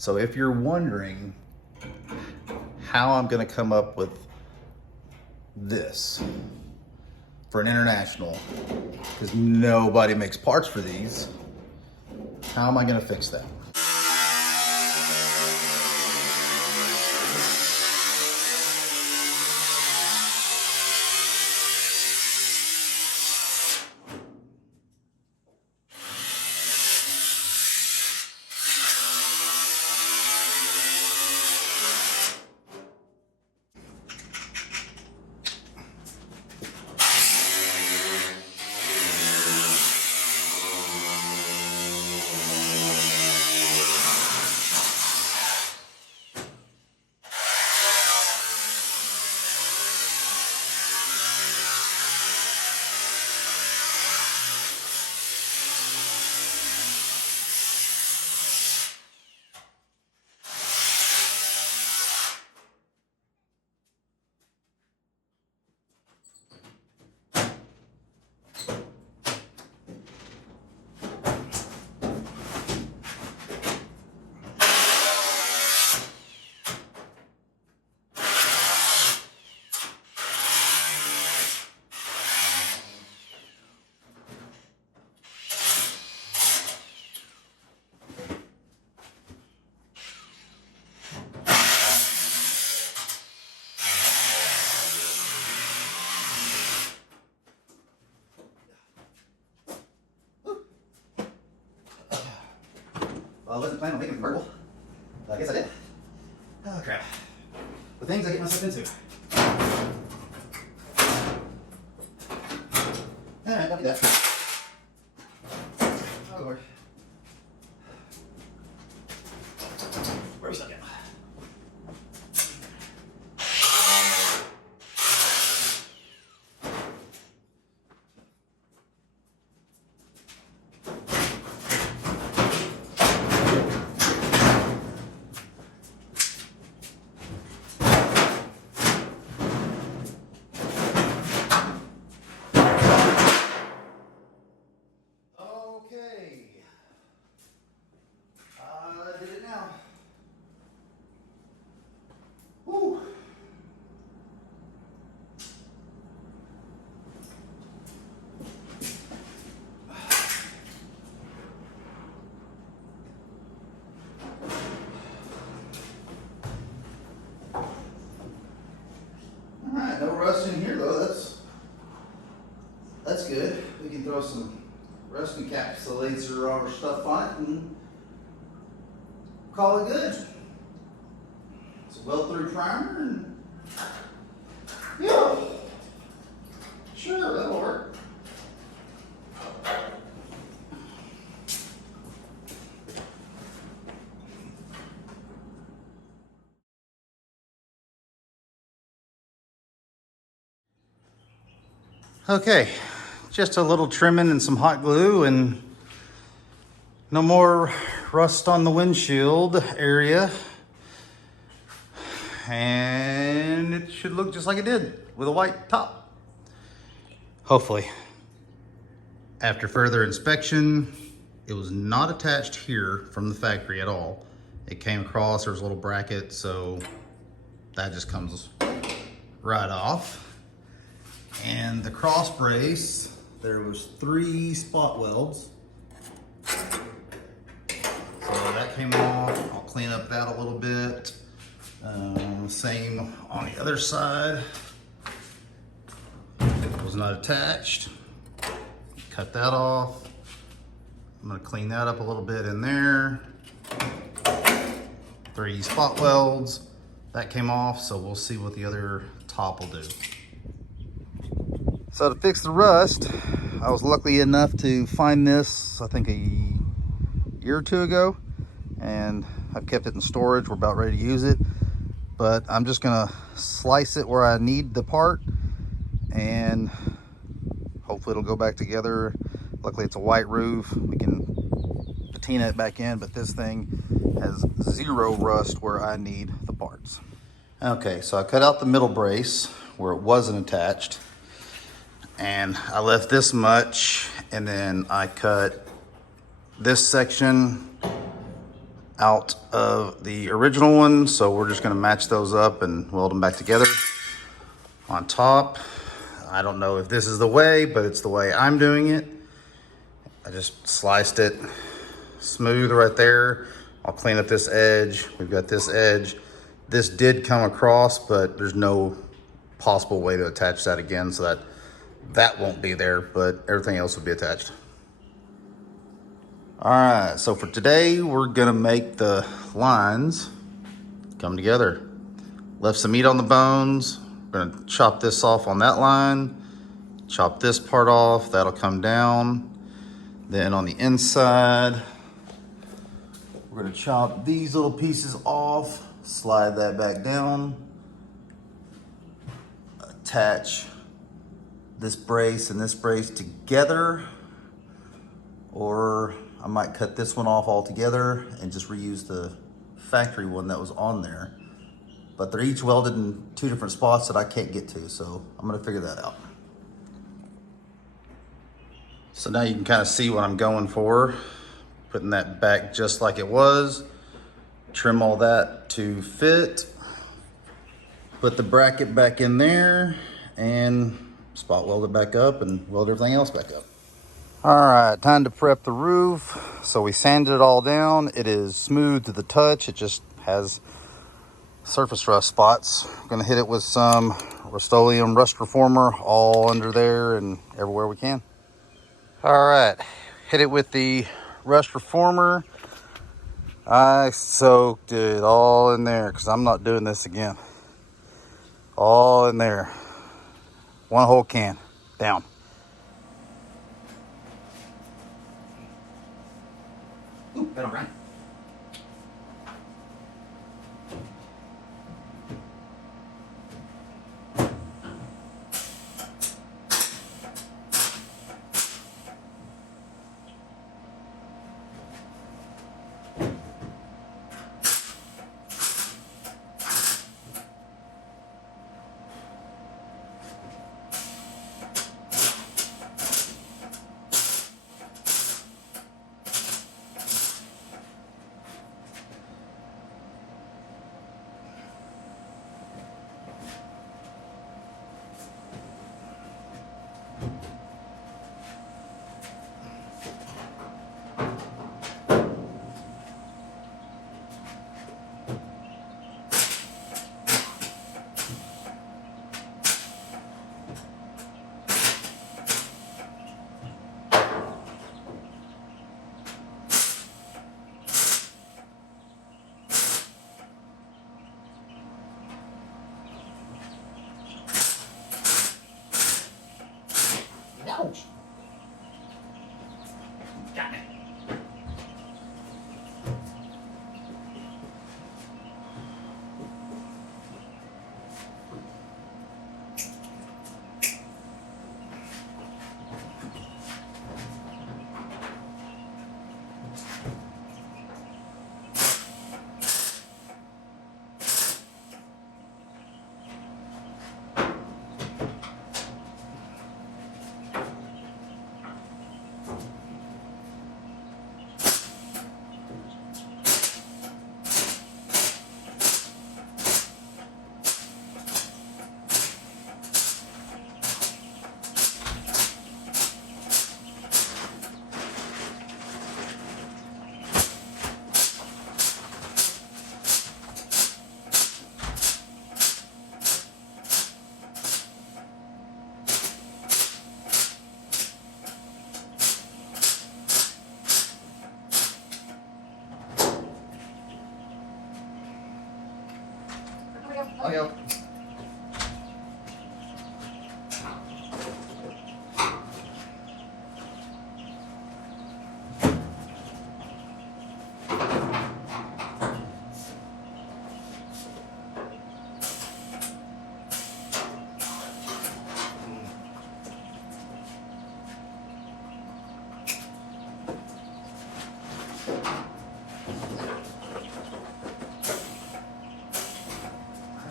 So if you're wondering how I'm gonna come up with this for an international, because nobody makes parts for these, how am I gonna fix that? Well, I wasn't planning on making it purple, but I guess I did. Oh crap. The things I get myself into. Alright, don't do that. Oh Lord. Where are we stuck at? Okay. I did it now. Woo. Alright, no rust in here though. That's good. We can throw some rust encapsulator or stuff on it and call it good. It's a well-through primer and yeah, sure, that'll work. Okay, just a little trimming and some hot glue and no more rust on the windshield area. And it should look just like it did with a white top. Hopefully. After further inspection, it was not attached here from the factory at all. It came across, there was a little bracket, so that just comes right off. And the cross brace, there was 3 spot welds. So that came off. I'll clean up that a little bit. Same on the other side. It was not attached. Cut that off. I'm gonna clean that up a little bit in there. 3 spot welds. That came off, so we'll see what the other top will do. So to fix the rust, I was lucky enough to find this, I think a year or 2 ago, and I've kept it in storage. We're about ready to use it, but I'm just gonna slice it where I need the part, and hopefully it'll go back together. Luckily it's a white roof. We can patina it back in, but this thing has 0 rust where I need the parts. Okay, so I cut out the middle brace where it wasn't attached, and I left this much, and then I cut this section out of the original one, so we're just going to match those up and weld them back together on top. I don't know if this is the way, but it's the way I'm doing it. I just sliced it smooth right there. I'll clean up this edge. We've got this edge. This did come across, but there's no possible way to attach that again, so that won't be there, but everything else will be attached. All right, so for today, we're gonna make the lines come together. Left some meat on the bones. We're gonna chop this off on that line, chop this part off, that'll come down. Then on the inside, we're gonna chop these little pieces off, slide that back down, attach this brace and this brace together, or I might cut this one off altogether and just reuse the factory one that was on there. But they're each welded in two different spots that I can't get to, so I'm gonna figure that out. So now you can kind of see what I'm going for. Putting that back just like it was. Trim all that to fit. Put the bracket back in there and spot weld it back up and weld everything else back up. All right, time to prep the roof. So we sanded it all down. It is smooth to the touch. It just has surface rust spots. I'm gonna hit it with some Rust-Oleum rust reformer all under there and everywhere we can. All right, hit it with the rust reformer. I soaked it all in there because I'm not doing this again. All in there. One whole can down. Ooh, got 'em right. Ouch. Got it. I'll go.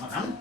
Come on.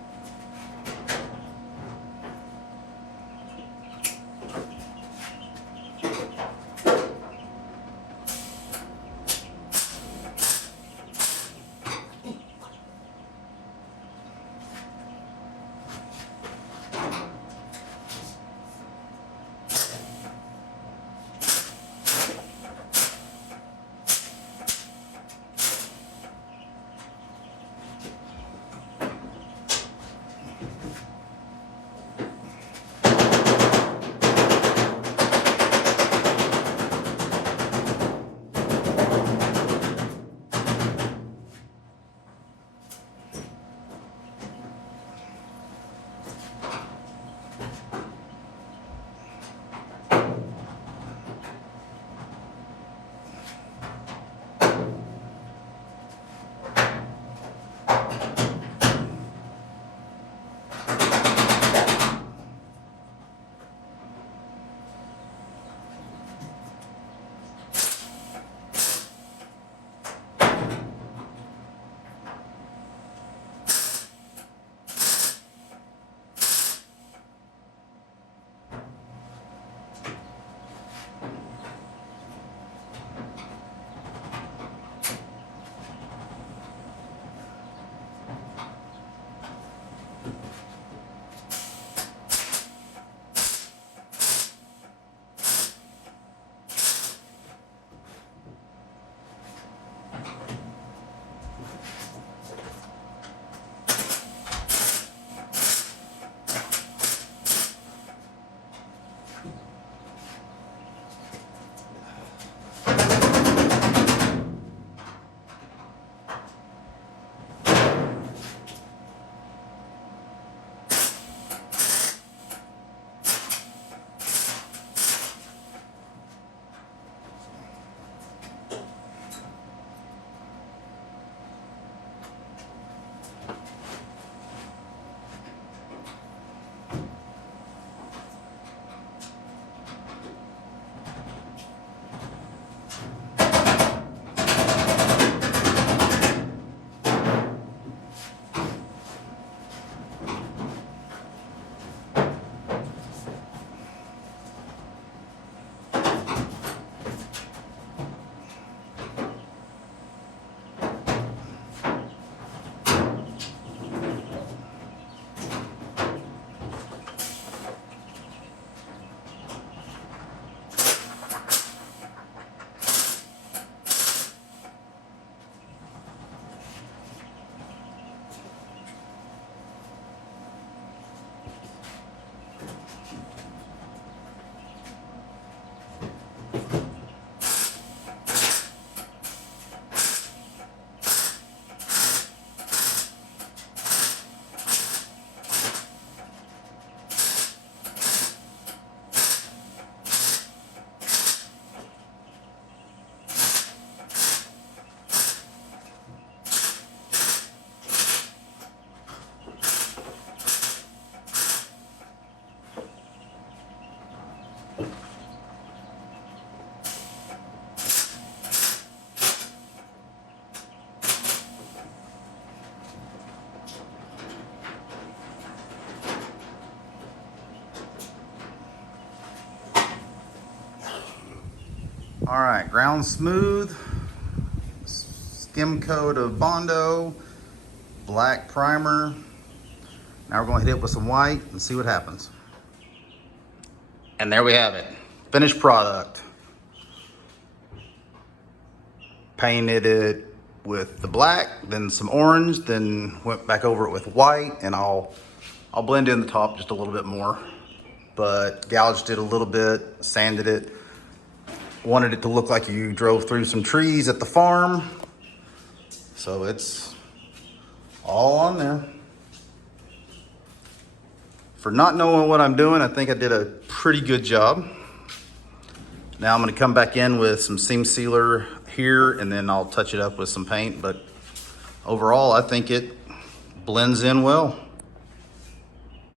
All right, ground smooth, skim coat of Bondo, black primer. Now we're gonna hit it with some white and see what happens. And there we have it, finished product. Painted it with the black, then some orange, then went back over it with white, and I'll blend in the top just a little bit more. But gouged it a little bit, sanded it. Wanted it to look like you drove through some trees at the farm. So it's all on there. For not knowing what I'm doing, I think I did a pretty good job. Now I'm gonna come back in with some seam sealer here, and then I'll touch it up with some paint. But overall, I think it blends in well.